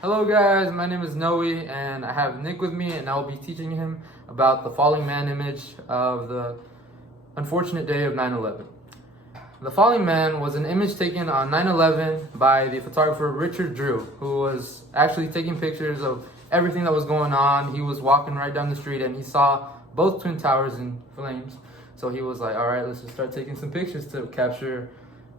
Hello guys, my name is Noe and I have Nick with me and I'll be teaching him about the falling man image of the unfortunate day of 9/11. The falling man was an image taken on 9/11 by the photographer Richard Drew, who was actually taking pictures of everything that was going on. He was walking right down the street and he saw both Twin Towers in flames. So he was like, all right, let's just start taking some pictures to capture,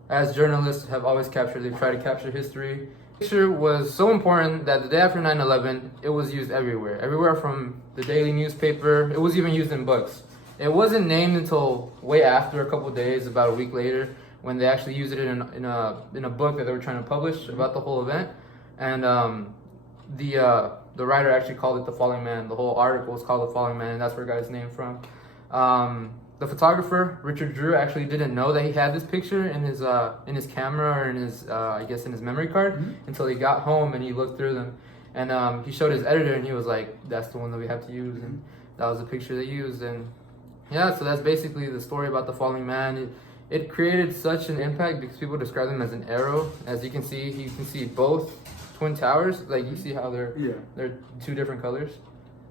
as journalists have always captured, they try to capture history. The picture was so important that the day after 9/11, it was used everywhere from the daily newspaper. It was even used in books. It wasn't named until way after, a couple days, about a week later, when they actually used it in a book that they were trying to publish about the whole event. And the writer actually called it the Falling Man. The whole article was called the Falling Man, and that's where it got its name from. The photographer Richard Drew actually didn't know that he had this picture in his camera or in his I guess in his memory card until he got home and he looked through them, and he showed his editor and he was like, "That's the one that we have to use," and that was the picture they used. And yeah, so that's basically the story about the falling man. It created such an impact because people describe them as an arrow. As you can see both Twin Towers. Like you see how they're two different colors.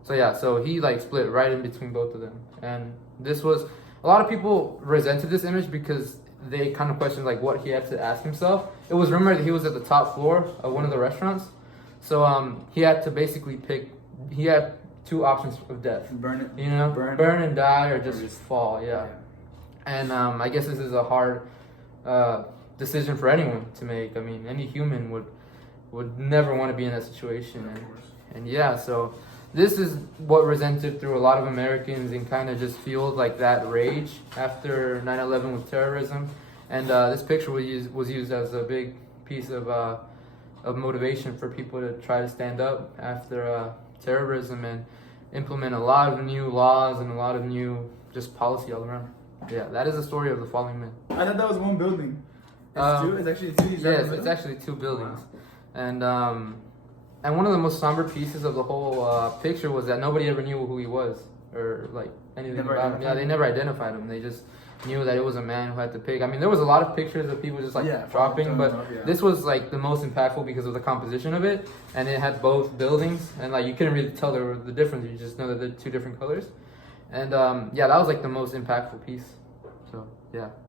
So yeah, so he like split right in between both of them. And this was, a lot of people resented this image because they kind of questioned like what he had to ask himself. It was rumored that he was at the top floor of one of the restaurants. So he had to basically pick, he had two options of death. Burn it. You know, burn and die or just fall. Yeah. And I guess this is a hard decision for anyone to make. I mean, any human would never want to be in that situation. And yeah, so this is what resented through a lot of Americans and kind of just fueled like that rage after 9/11 with terrorism. And this picture was used as a big piece of motivation for people to try to stand up after terrorism and implement a lot of new laws and a lot of new just policy all around. Yeah, that is the story of the falling man. I thought that was one building. It's two? It's actually two? Yes, it's actually two buildings. Wow. And one of the most somber pieces of the whole picture was that nobody ever knew who he was or like anything about him. Yeah, they never identified him. They just knew that it was a man who had to pick. I mean, there was a lot of pictures of people just like dropping, but this was like the most impactful because of the composition of it, and it had both buildings, and like you couldn't really tell the difference. You just know that they're two different colors, and yeah, that was like the most impactful piece. So yeah.